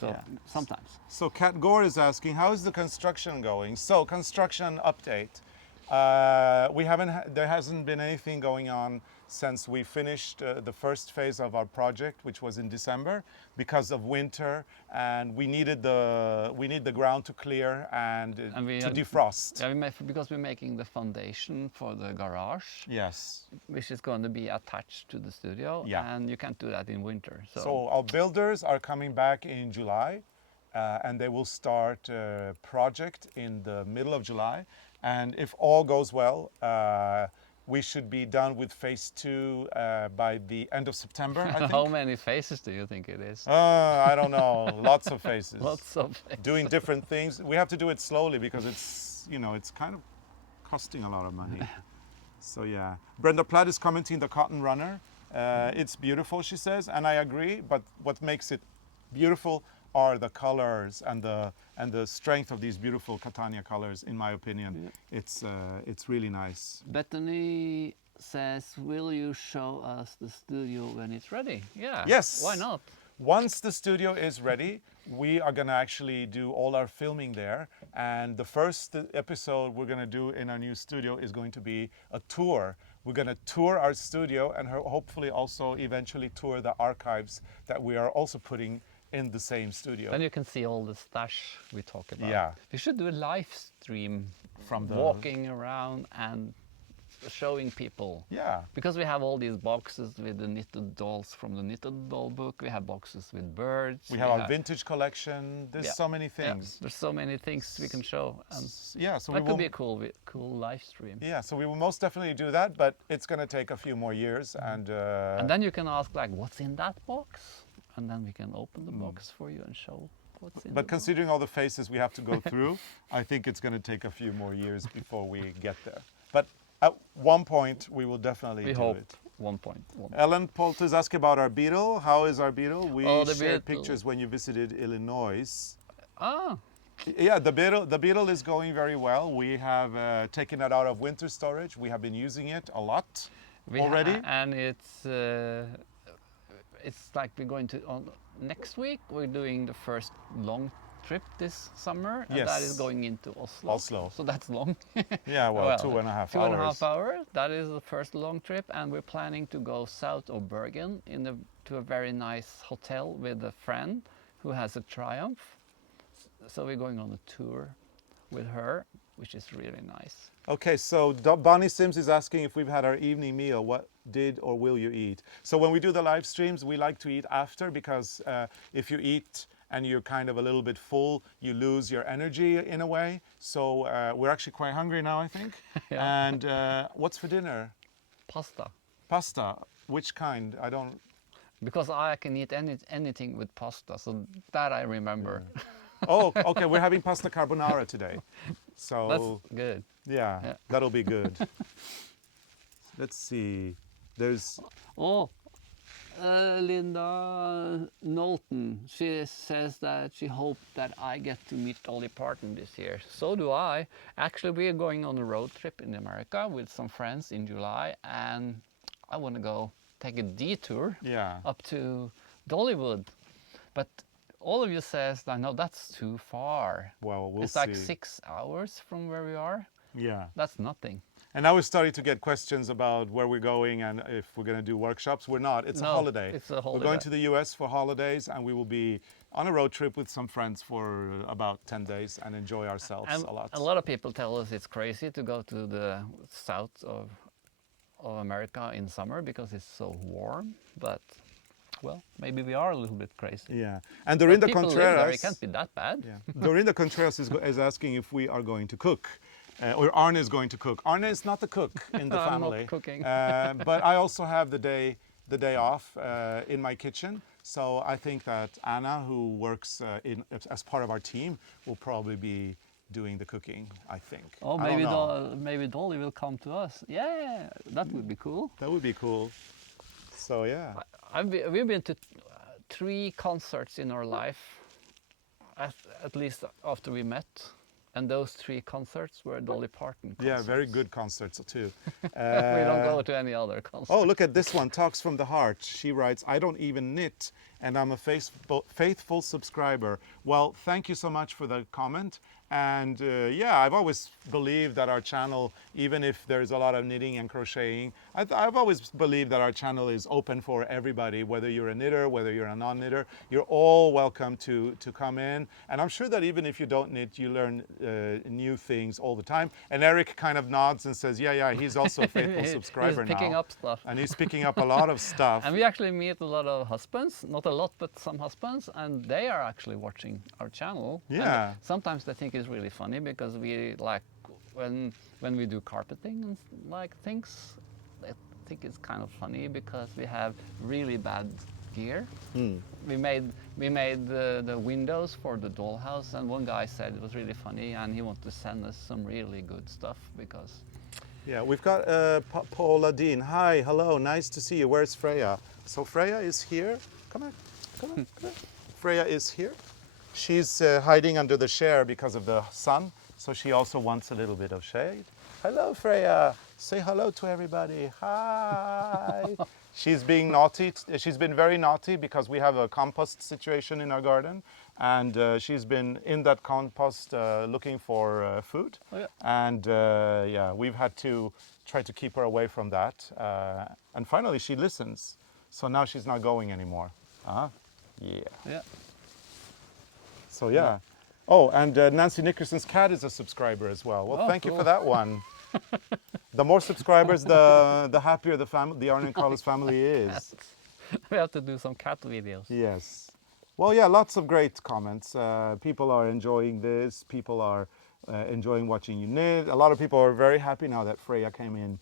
So sometimes. So Kat Gore is asking, how is the construction going? So construction update. There hasn't been anything going on since we finished the first phase of our project, which was in December, because of winter, and we need the ground to clear and to defrost. Yeah, because we're making the foundation for the garage. Yes. Which is going to be attached to the studio. Yeah. And you can't do that in winter. So our builders are coming back in July, and they will start a project in the middle of July. And if all goes well, we should be done with phase 2 by the end of September, I think. How many phases do you think it is? I don't know. Lots of phases. Lots of phases. Doing different things. We have to do it slowly because it's, it's kind of costing a lot of money. So yeah. Brenda Platt is commenting the cotton runner. It's beautiful, she says, and I agree. But what makes it beautiful are the colors and the strength of these beautiful Catania colors, in my opinion. Yeah. It's really nice. Bethany says, will you show us the studio when it's ready? Yeah. Yes. Why not? Once the studio is ready, we are going to actually do all our filming there. And the first episode we're going to do in our new studio is going to be a tour. We're going to tour our studio and hopefully also eventually tour the archives that we are also putting in the same studio. Then you can see all the stash we talk about. Yeah. We should do a live stream from walking around and showing people. Yeah. Because we have all these boxes with the knitted dolls from the knitted doll book. We have boxes with birds. We have our vintage collection. There's so many things. Yeah. There's so many things we can show. And yeah, so that could be a cool live stream. Yeah, so we will most definitely do that, but it's going to take a few more years. And then you can ask, like, what's in that box? And then we can open the box for you and show what's in But considering all the phases we have to go through, I think it's going to take a few more years before we get there. But at one point, we will definitely do it. 1.1. Ellen Polt is asking about our beetle. How is our beetle? We Oh, the shared beetle. pictures when you visited Illinois. Ah, Yeah, the beetle is going very well. We have taken it out of winter storage. We have been using it a lot already. and it's like we're going to on next week. We're doing the first long trip this summer, and that is Yes. going into Oslo. Oslo. So that's long. Yeah, well, 2.5 hours. 2.5 hours. That is the first long trip, and we're planning to go south of Bergen to a very nice hotel with a friend who has a Triumph. So we're going on a tour with her, which is really nice. Okay, so Bonnie Sims is asking if we've had our evening meal. What did or will you eat? So when we do the live streams, we like to eat after because if you eat and you're kind of a little bit full, you lose your energy in a way. So we're actually quite hungry now, I think. Yeah. And what's for dinner? Pasta. Pasta. Which kind? I don't. Because I can eat anything with pasta, so that I remember. Oh, okay. We're having pasta carbonara today. So That's good. yeah, that'll be good. Let's see. There's Oh, Linda Knowlton, she says that she hoped that I get to meet Dolly Parton this year. So do I. Actually, we are going on a road trip in America with some friends in July, and I want to go take a detour yeah. up to Dollywood. But all of you says that no, that's too far. Well, we'll It's see. like 6 hours from where we are. Yeah. That's nothing. And now we're starting to get questions about where we're going and if we're going to do workshops. We're not. It's a No, holiday. it's a We're going holiday. to the US for holidays, and we will be on a road trip with some friends for about 10 days and enjoy ourselves And a lot. a lot of people tell us it's crazy to go to the south of America in summer because it's so warm. But well, maybe we are a little bit crazy. Yeah. And But Dorinda people live there, Contreras. it can't be that bad. Yeah. Dorinda Contreras is asking if we are going to cook. Or Arne is going to cook. Arne is not the cook in the I'm not family. cooking. But I also have the day off in my kitchen. So I think that Anna, who works as part of our team, will probably be doing the cooking, I think. Oh, I don't know. maybe Dolly will come to us. Yeah, that would be cool. That would be cool. So yeah. We've been to 3 concerts in our life, at least after we met. And those 3 concerts were Dolly Parton concerts. Yeah, very good concerts too. We don't go to any other concerts. Oh, look at this one, Talks from the Heart. She writes, I don't even knit, and I'm a faithful subscriber. Well, thank you so much for the comment. And yeah, I've always believed that our channel, even if there's a lot of knitting and crocheting, I've always believed that our channel is open for everybody, whether you're a knitter, whether you're a non-knitter. You're all welcome to come in. And I'm sure that even if you don't knit, you learn new things all the time. And Eric kind of nods and says, yeah, he's also a faithful subscriber He's picking now. up stuff. And he's picking up a lot of stuff. And we actually meet a lot of husbands, not a lot, but some husbands, and they are actually watching our channel. Yeah. And sometimes they think it's really funny because we like when we do carpeting and like things, they think it's kind of funny because we have really bad gear. We made the windows for the dollhouse, and one guy said it was really funny, and he wanted to send us some really good stuff because. Yeah, we've got Paula Dean. Hi, hello, nice to see you. Where's Freya? So Freya is here. Come on. Freya is here. She's hiding under the chair because of the sun, so she also wants a little bit of shade. Hello, Freya. Say hello to everybody. Hi. She's being naughty. She's been very naughty because we have a compost situation in our garden, and she's been in that compost looking for food. Oh, yeah. And yeah, we've had to try to keep her away from that. And finally, she listens. So now she's not going anymore. Yeah. Yeah. So yeah. Oh, and Nancy Nickerson's cat is a subscriber as well. Well, Oh, thank you cool. for that one. The more subscribers, the happier the ARNE CARLOS family is. We have to do some cat videos. Yes. Well, yeah, lots of great comments. People are enjoying this. People are enjoying watching you knit. A lot of people are very happy now that Freya came in.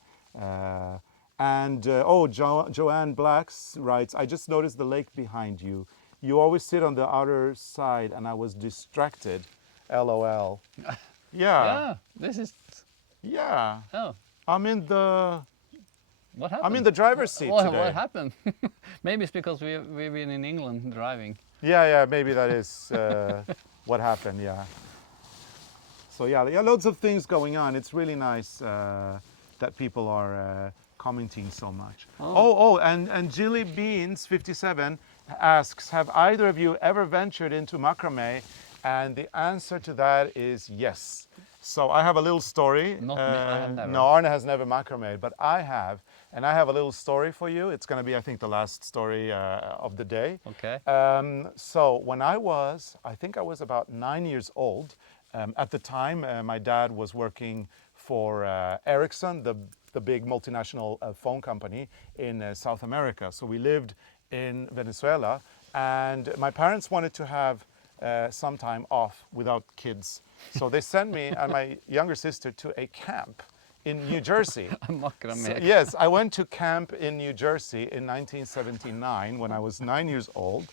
Joanne Blacks writes, I just noticed the lake behind you. You always sit on the outer side and I was distracted. LOL. Yeah. Yeah, this is. Yeah. Oh, I'm in the What happened? I'm in the driver's seat What today. happened? Maybe it's because we've been in England driving. Yeah, maybe that is what happened, yeah. So yeah, loads of things going on. It's really nice that people are commenting so much. And Jilly Beans 57 asks, have either of you ever ventured into macrame? And the answer to that is yes. So I have a little story. Not me, I have never. No, Arne has never macrame, but I have. And I have a little story for you. It's going to be, I think, the last story of the day. Okay. So when I think I was about 9 years old. At the time, my dad was working for Ericsson, the big multinational phone company in South America. So we lived in Venezuela, and my parents wanted to have some time off without kids. So they sent me and my younger sister to a camp in New Jersey. Macrame. Yes, I went to camp in New Jersey in 1979 when I was 9 years old.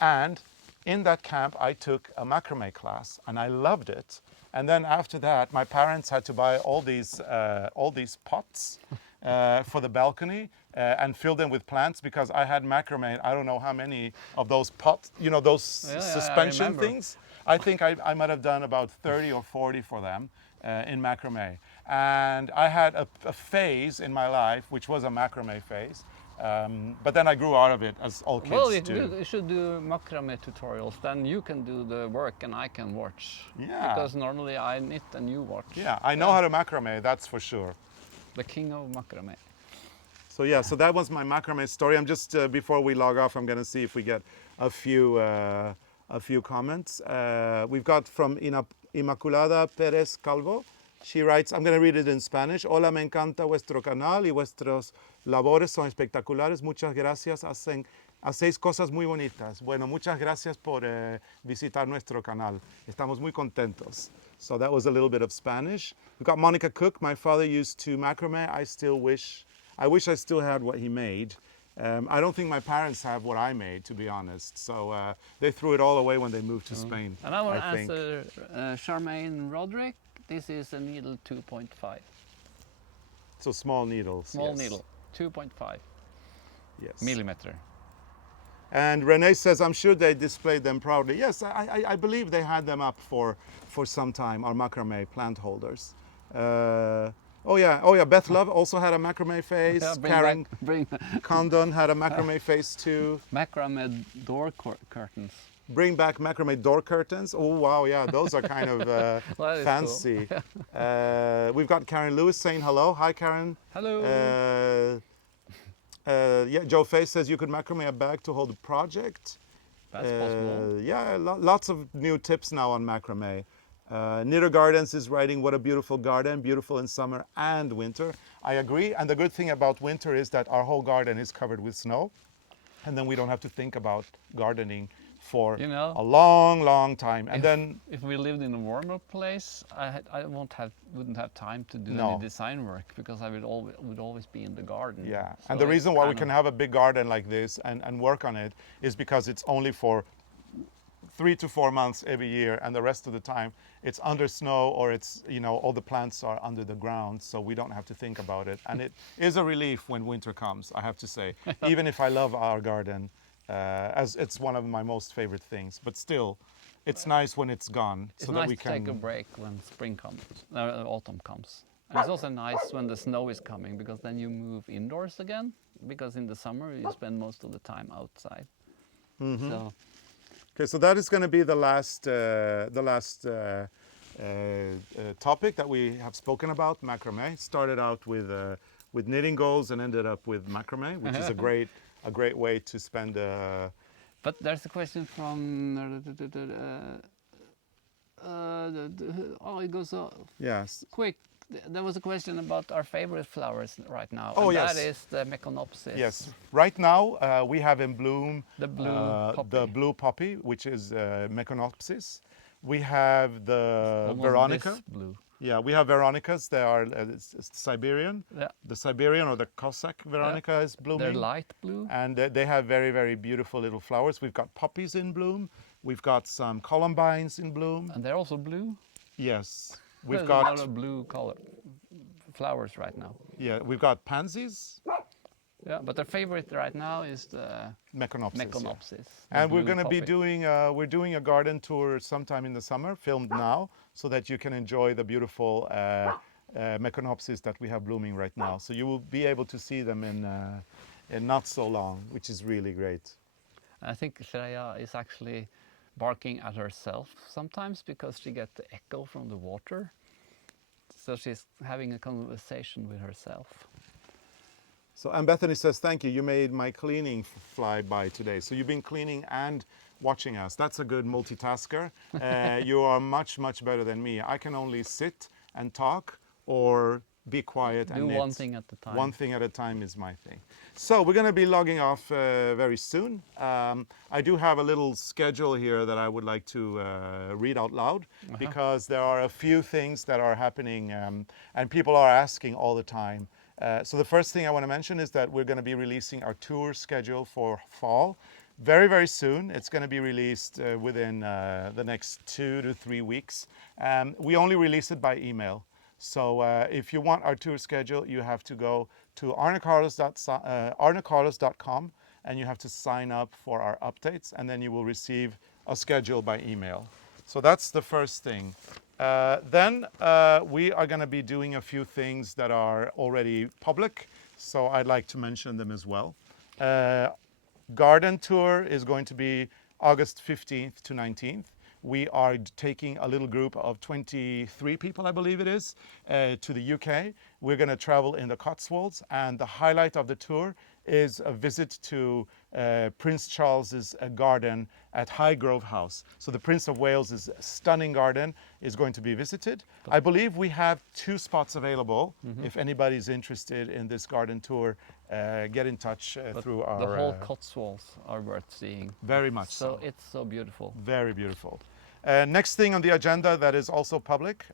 And in that camp, I took a macrame class and I loved it. And then after that, my parents had to buy all these pots for the balcony and fill them with plants because I had macrame. I don't know how many of those pots, you know, those suspension things. I think I might have done about 30 or 40 for them in macrame. And I had a phase in my life, which was a macrame phase. But then I grew out of it, as all kids do. You should do macrame tutorials. Then you can do the work and I can watch. Yeah. Because normally I knit and you watch. Yeah, I know how to macrame, that's for sure. The king of macrame. So yeah, so that was my macrame story. I'm just, before we log off, I'm going to see if we get a few comments. We've got from Inmaculada Perez Calvo. She writes, I'm going to read it in Spanish. Hola, me encanta vuestro canal y vuestros labores son espectaculares. Muchas gracias. Hacéis cosas muy bonitas. Bueno, muchas gracias por visitar nuestro canal. Estamos muy contentos. So that was a little bit of Spanish. We've got Monica Cook. My father used to macrame. I wish I still had what he made. I don't think my parents have what I made, to be honest. So they threw it all away when they moved to Spain. And I want to answer Charmaine Roderick. This is a needle 2.5. So small needles. Small needle, 2.5 millimeter. And Renee says, I'm sure they displayed them proudly. Yes, I believe they had them up for some time, our macrame plant holders. Oh yeah, Beth Love also had a macrame phase. Yeah, Karen Condon had a macrame phase too. Macrame door curtains. Bring back macrame door curtains. Oh wow, yeah, those are kind of fancy. Cool. We've got Karen Lewis saying hello. Hi Karen. Hello. Yeah, Joe Faye says you could macrame a bag to hold a project. That's possible. Yeah, lots of new tips now on macrame. Knitter Gardens is writing, what a beautiful garden, beautiful in summer and winter. I agree, and the good thing about winter is that our whole garden is covered with snow, and then we don't have to think about gardening for a long time. And then if we lived in a warmer place, I wouldn't have time to do any design work because I would always be in the garden. Yeah, so and the reason why we can have a big garden like this and work on it is because it's only for 3 to 4 months every year, and the rest of the time it's under snow or it's, all the plants are under the ground, so we don't have to think about it. And it is a relief when winter comes, I have to say, even if I love our garden, as it's one of my most favorite things. But still, it's nice when it's gone. It's nice to take a break when spring comes, autumn comes. And it's also nice when the snow is coming because then you move indoors again, because in the summer you spend most of the time outside. Mm-hmm. So. Okay, so that is going to be the last topic that we have spoken about, macrame. Started out with knitting goals and ended up with macrame, which is a great way to spend. But there's a question from. It goes quick. There was a question about our favorite flowers right now. Oh, and yes. That is the Macrame. Yes. Right now, we have in bloom the blue poppy, which is Macrame. We have the almost Veronica. Blue. Yeah, we have Veronicas. They are Siberian. Yeah. The Siberian or the Cossack Veronica is blooming. They're light blue. And they have very, very beautiful little flowers. We've got poppies in bloom. We've got some columbines in bloom. And they're also blue? Yes. There's a lot of blue color flowers right now. Yeah, we've got pansies. Yeah, but the favorite right now is the Macronopsis. Yeah. Macronopsis. And we're going to be doing we're doing a garden tour sometime in the summer, filmed now, so that you can enjoy the beautiful Macronopsis that we have blooming right now. So you will be able to see them in not so long, which is really great. I think Shreya is actually barking at herself sometimes because she gets the echo from the water. So she's having a conversation with herself. So, and Bethany says, thank you. You made my cleaning fly by today. So you've been cleaning and watching us. That's a good multitasker. You are much, much better than me. I can only sit and talk or be quiet and Do knit. one thing at a time. One thing at a time is my thing. So we're going to be logging off very soon. I do have a little schedule here that I would like to read out loud because there are a few things that are happening and people are asking all the time. So the first thing I want to mention is that we're going to be releasing our tour schedule for fall very, very soon. It's going to be released within the next 2 to 3 weeks. We only release it by email. So if you want our tour schedule, you have to go to arnecarlos.com and you have to sign up for our updates, and then you will receive a schedule by email. So that's the first thing. Then we are going to be doing a few things that are already public, so I'd like to mention them as well. Garden tour is going to be August 15th to 19th. We are taking a little group of 23 people, I believe it is, to the UK. We're going to travel in the Cotswolds, and the highlight of the tour is a visit to Prince Charles's garden at Highgrove House. So the Prince of Wales's stunning garden is going to be visited. I believe we have 2 spots available. If anybody's interested in this garden tour, get in touch through our... The whole Cotswolds are worth seeing. Very much so. It's so beautiful. Very beautiful. Next thing on the agenda that is also public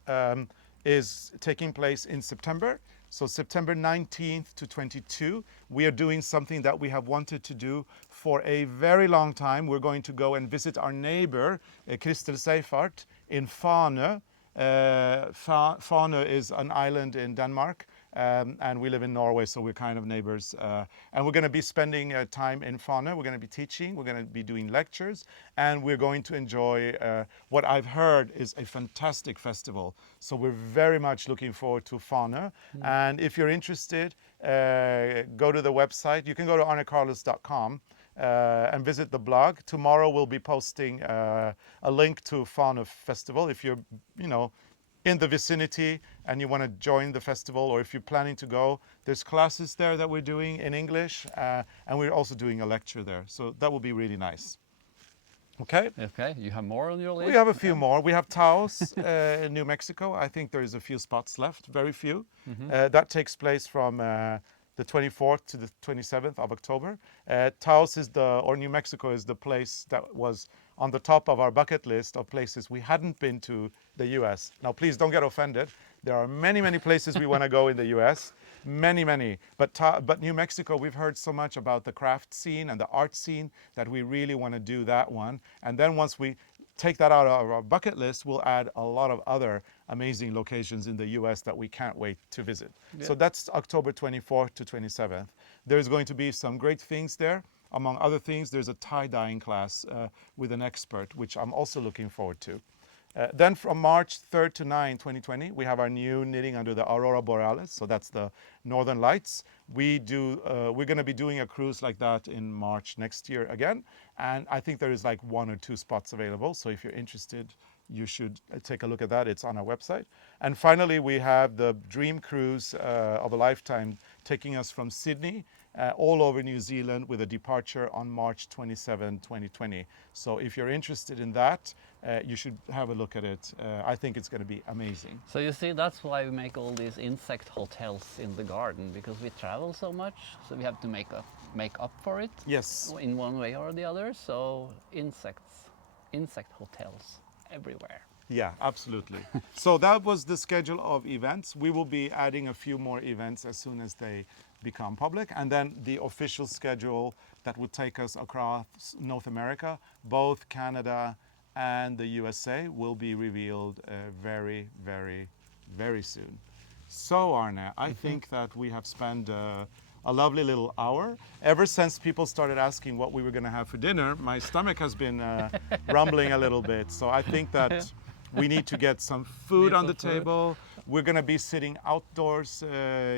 is taking place in September. So September 19th to 22, we are doing something that we have wanted to do for a very long time. We're going to go and visit our neighbor, Christel Seifert, in Fane. Fane is an island in Denmark, and we live in Norway, so we're kind of neighbors. And we're going to be spending time in Fane. We're going to be teaching, we're going to be doing lectures, and we're going to enjoy what I've heard is a fantastic festival. So we're very much looking forward to Fane. And if you're interested, go to the website. You can go to arnecarlos.com. And visit the blog. Tomorrow we'll be posting a link to Fane Festival. If you're, in the vicinity and you want to join the festival, or if you're planning to go, there's classes there that we're doing in English, and we're also doing a lecture there. So that will be really nice. Okay? Okay, you have more on your list? We have a few more. We have Taos in New Mexico. I think there's a few spots left, very few. That takes place from the 24th to the 27th of October. Taos is or New Mexico is the place that was on the top of our bucket list of places we hadn't been to the US. Now, please don't get offended. There are many, many places we want to go in the US. Many, many. But New Mexico, we've heard so much about the craft scene and the art scene that we really want to do that one. And then once we take that out of our bucket list, we'll add a lot of other amazing locations in the US that we can't wait to visit. Yeah. So that's October 24th to 27th. There's going to be some great things there. Among other things, there's a tie-dyeing class with an expert, which I'm also looking forward to. Then from March 3rd to 9, 2020, we have our new knitting under the Aurora Borealis. So that's the Northern Lights. We're going to be doing a cruise like that in March next year again. And I think there is like 1 or 2 spots available. So if you're interested, you should take a look at that. It's on our website. And finally, we have the dream cruise of a lifetime taking us from Sydney all over New Zealand with a departure on March 27, 2020. So if you're interested in that, you should have a look at it. I think it's going to be amazing. So you see, that's why we make all these insect hotels in the garden, because we travel so much, so we have to make up for it. Yes. In one way or the other. So insect hotels everywhere. Yeah, absolutely. So that was the schedule of events. We will be adding a few more events as soon as they become public, and then the official schedule that would take us across North America, both Canada and the USA, will be revealed very, very, very soon. So Arne, I think that we have spent a lovely little hour. Ever since people started asking what we were going to have for dinner, my stomach has been rumbling a little bit. So I think that we need to get some food on the table. We're going to be sitting outdoors,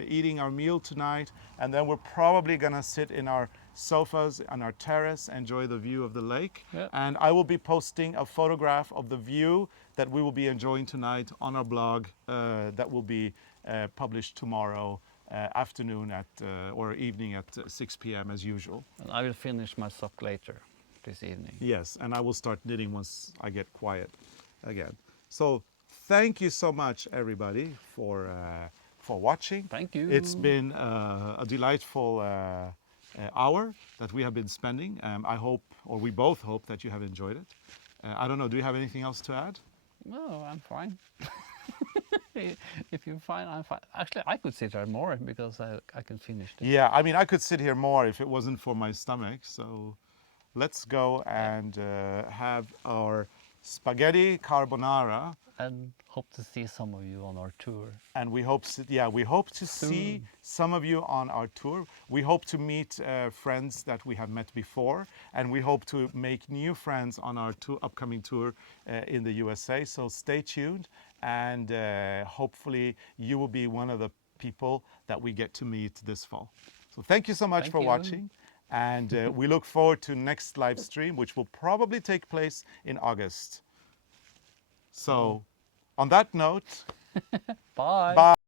eating our meal tonight, and then we're probably going to sit in our sofas on our terrace, enjoy the view of the lake. Yeah. And I will be posting a photograph of the view that we will be enjoying tonight on our blog that will be published tomorrow afternoon at or evening at 6 p.m. as usual. And I will finish my sock later this evening. Yes, and I will start knitting once I get quiet again. So thank you so much, everybody, for watching. Thank you. It's been a delightful hour that we have been spending. I hope, or we both hope, that you have enjoyed it. I don't know, do you have anything else to add? No, I'm fine. If you're fine, I'm fine. Actually, I could sit here more because I can finish this. Yeah, I mean, I could sit here more if it wasn't for my stomach. So let's go and have our spaghetti carbonara. And hope to see some of you on our tour. And we hope, we hope to see some of you on our tour. We hope to meet friends that we have met before, and we hope to make new friends on our upcoming tour in the USA. So stay tuned, and hopefully you will be one of the people that we get to meet this fall. So thank you so much for watching, and we look forward to next live stream, which will probably take place in August. So, on that note, Bye. bye.